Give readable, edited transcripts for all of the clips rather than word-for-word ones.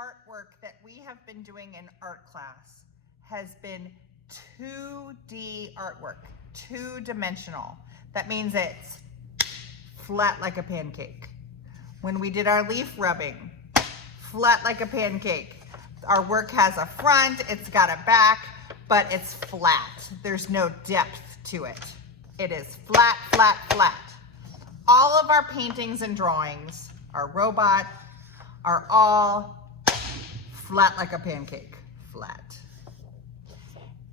artwork that we have been doing in art class has been 2D artwork, two-dimensional. That means it's flat like a pancake. When we did our leaf rubbing, flat like a pancake. Our work has a front, it's got a back, but it's flat. There's no depth to it. It is flat, flat, flat. All of our paintings and drawings, our robot, are all flat like a pancake, flat.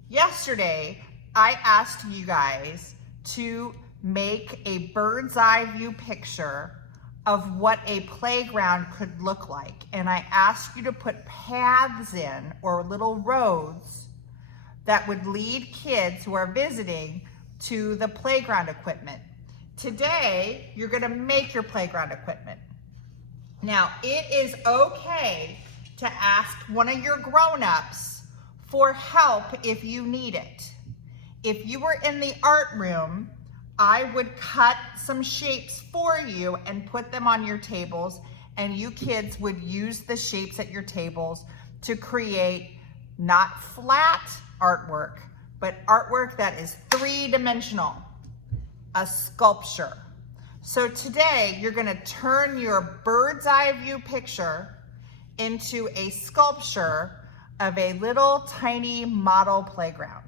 Yesterday, I asked you guys to make a bird's eye view picture of what a playground could look like. And I asked you to put paths in, or little roads, that would lead kids who are visiting to the playground equipment. Today, you're gonna make your playground equipment. Now, it is okay to ask one of your grown-ups for help if you need it. If you were in the art room, I would cut some shapes for you and put them on your tables, and you kids would use the shapes at your tables to create not flat artwork, but artwork that is three-dimensional, a sculpture. So today, you're gonna turn your bird's eye view picture into a sculpture of a little tiny model playground.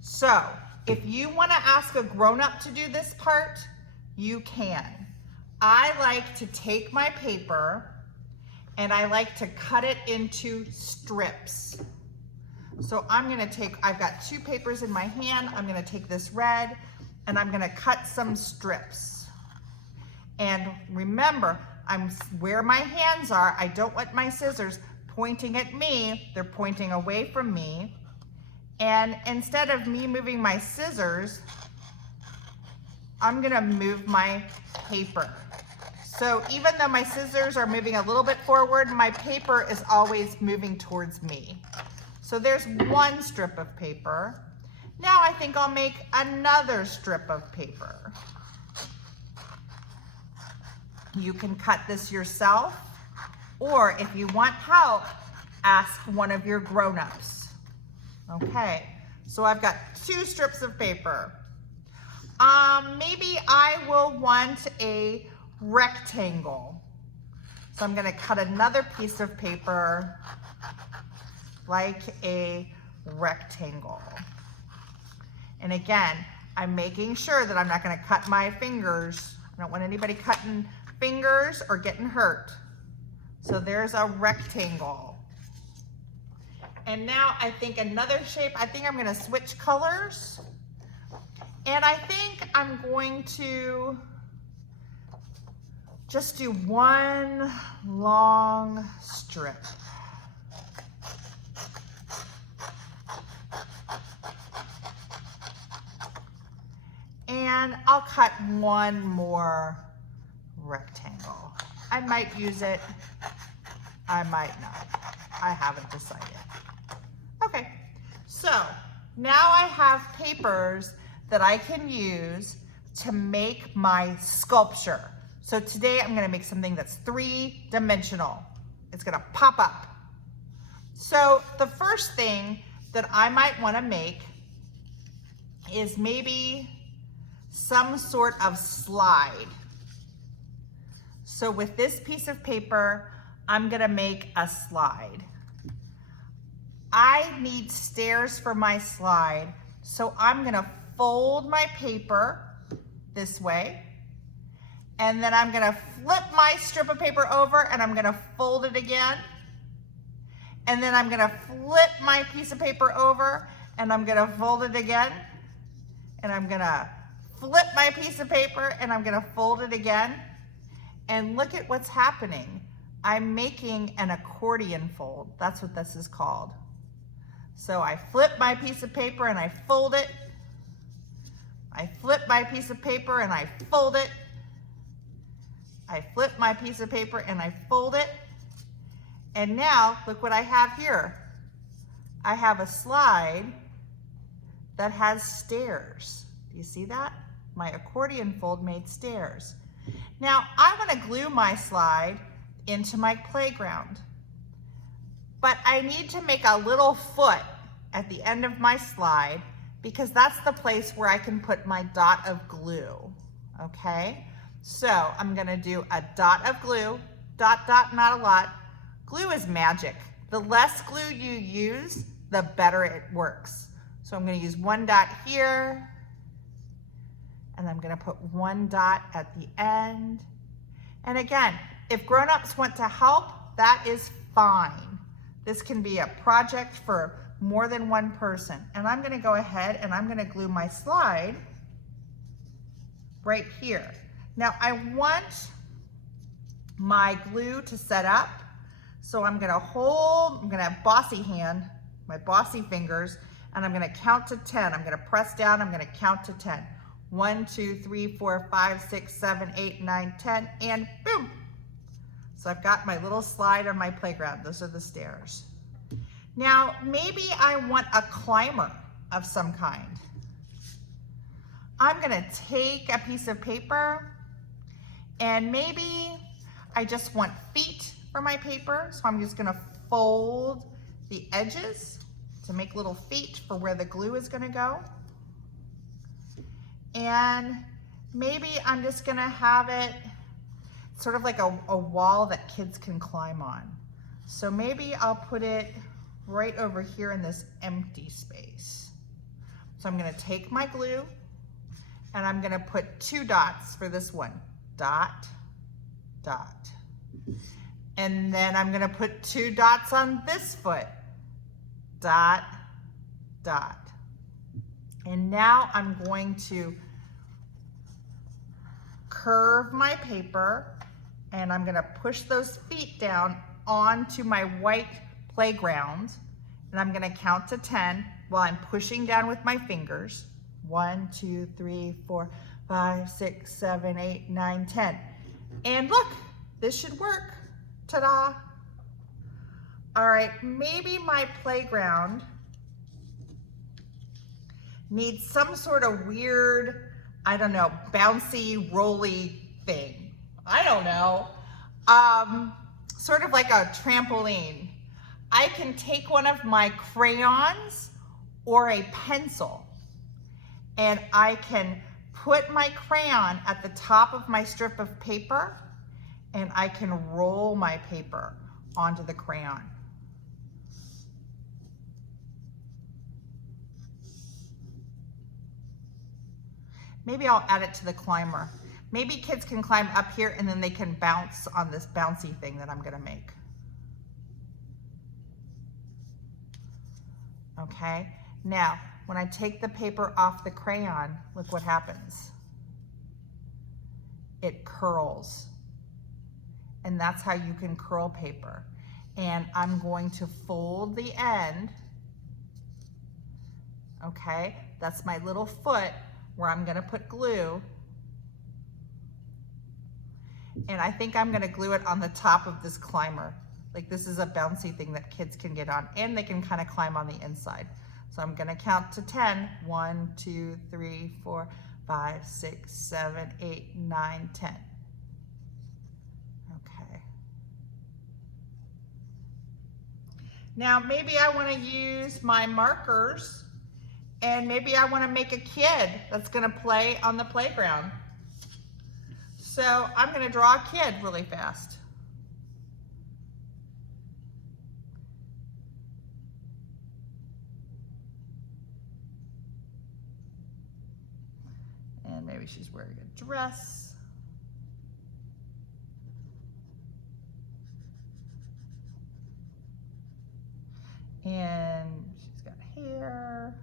So, if you want to ask a grown-up to do this part, you can. I like to take my paper and I like to cut it into strips. So I've got two papers in my hand. I'm going to take this red and I'm going to cut some strips. And remember, where my hands are, I don't want my scissors pointing at me. They're pointing away from me. And instead of me moving my scissors, I'm gonna move my paper. So even though my scissors are moving a little bit forward, my paper is always moving towards me. So there's one strip of paper. Now I think I'll make another strip of paper. You can cut this yourself, or if you want help, ask one of your grown-ups. Okay, so I've got two strips of paper. Maybe I will want a rectangle. So I'm gonna cut another piece of paper like a rectangle. And again, I'm making sure that I'm not gonna cut my fingers. I don't want anybody cutting fingers or getting hurt. So there's a rectangle. And now I think another shape, I think I'm gonna switch colors. And I think I'm going to just do one long strip. And I'll cut one more rectangle. I might use it, I might not. I haven't decided. Okay, so now I have papers that I can use to make my sculpture. So today I'm gonna make something that's three-dimensional. It's gonna pop up. So the first thing that I might wanna make is maybe some sort of slide. So with this piece of paper, I'm gonna make a slide. I need stairs for my slide, so I'm gonna fold my paper this way, and then I'm gonna flip my strip of paper over and I'm gonna fold it again, and then I'm gonna flip my piece of paper over and I'm gonna fold it again, and I'm gonna flip my piece of paper and I'm gonna fold it again, and look at what's happening. I'm making an accordion fold. That's what this is called. So I flip my piece of paper and I fold it. I flip my piece of paper and I fold it. I flip my piece of paper and I fold it. And now look what I have here. I have a slide that has stairs. Do you see that? My accordion fold made stairs. Now I want to glue my slide into my playground. but I need to make a little foot at the end of my slide because that's the place where I can put my dot of glue, okay? So I'm gonna do a dot of glue, dot, dot, not a lot. Glue is magic. The less glue you use, the better it works. So I'm gonna use one dot here, and I'm gonna put one dot at the end. And again, if grown-ups want to help, that is fine. This can be a project for more than one person. And I'm gonna go ahead and I'm gonna glue my slide right here. Now I want my glue to set up, so I'm gonna have bossy hand, my bossy fingers, and I'm gonna count to 10. I'm gonna press down, I'm gonna count to 10. 1, 2, 3, 4, 5, 6, 7, 8, 9, 10, and boom. So I've got my little slide on my playground. Those are the stairs. Now, maybe I want a climber of some kind. I'm gonna take a piece of paper and maybe I just want feet for my paper. So I'm just gonna fold the edges to make little feet for where the glue is gonna go. And maybe I'm just gonna have it sort of like a wall that kids can climb on. So maybe I'll put it right over here in this empty space. So I'm gonna take my glue and I'm gonna put 2 dots for this one. Dot, dot. And then I'm gonna put 2 dots on this foot. Dot, dot. And now I'm going to curve my paper and I'm gonna push those feet down onto my white playground, and I'm gonna count to 10 while I'm pushing down with my fingers. 1, 2, 3, 4, 5, 6, 7, 8, 9, 10. And look, this should work. Ta-da. All right, maybe my playground needs some sort of weird, I don't know, bouncy, rolly thing. I don't know. Sort of like a trampoline. I can take one of my crayons or a pencil and I can put my crayon at the top of my strip of paper and I can roll my paper onto the crayon. Maybe I'll add it to the climber. Maybe kids can climb up here and then they can bounce on this bouncy thing that I'm gonna make. Okay, now when I take the paper off the crayon, look what happens. It curls. And that's how you can curl paper. And I'm going to fold the end. Okay, that's my little foot where I'm gonna put glue. And I think I'm gonna glue it on the top of this climber. Like this is a bouncy thing that kids can get on and they can kind of climb on the inside. So I'm gonna count to 10. 1, 2, 3, 4, 5, 6, 7, 8, 9, 10. Okay. Now maybe I wanna use my markers and maybe I wanna make a kid that's gonna play on the playground. So I'm gonna draw a kid really fast. And maybe she's wearing a dress. And she's got hair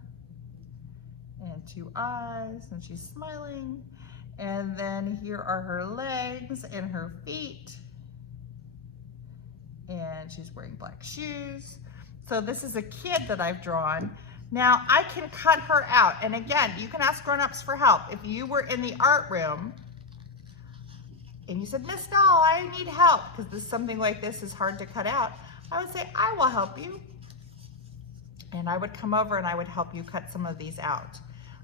and 2 eyes and she's smiling. And then here are her legs and her feet. And she's wearing black shoes. So this is a kid that I've drawn. Now I can cut her out. And again, you can ask grown-ups for help. If you were in the art room and you said, Miss Null, I need help, because something like this is hard to cut out, I would say, I will help you. And I would come over and I would help you cut some of these out.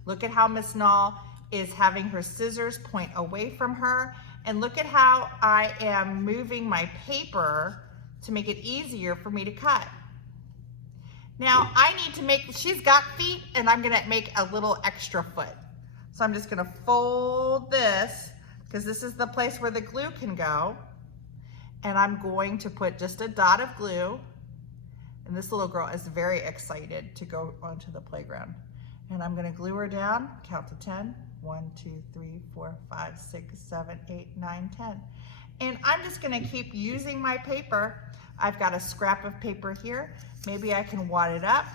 Look at how Miss Null is having her scissors point away from her. And look at how I am moving my paper to make it easier for me to cut. Now I need to make, she's got feet and I'm gonna make a little extra foot. So I'm just gonna fold this because this is the place where the glue can go. And I'm going to put just a dot of glue. And this little girl is very excited to go onto the playground. And I'm gonna glue her down, count to 10. 1, 2, 3, 4, 5, 6, 7, 8, 9, 10. And I'm just gonna keep using my paper. I've got a scrap of paper here. Maybe I can wad it up.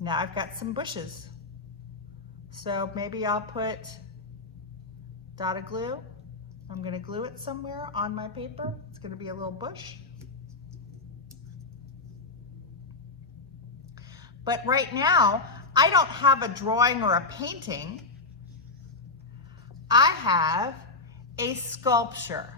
Now I've got some bushes. So maybe I'll put dot of glue. I'm gonna glue it somewhere on my paper. It's gonna be a little bush. But right now, I don't have a drawing or a painting. I have a sculpture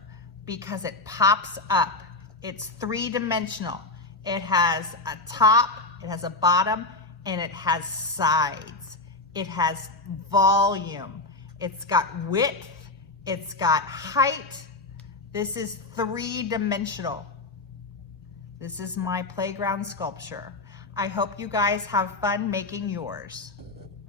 because it pops up. It's three-dimensional. It has a top, it has a bottom, and it has sides. It has volume. It's got width. It's got height. This is three-dimensional. This is my playground sculpture. I hope you guys have fun making yours.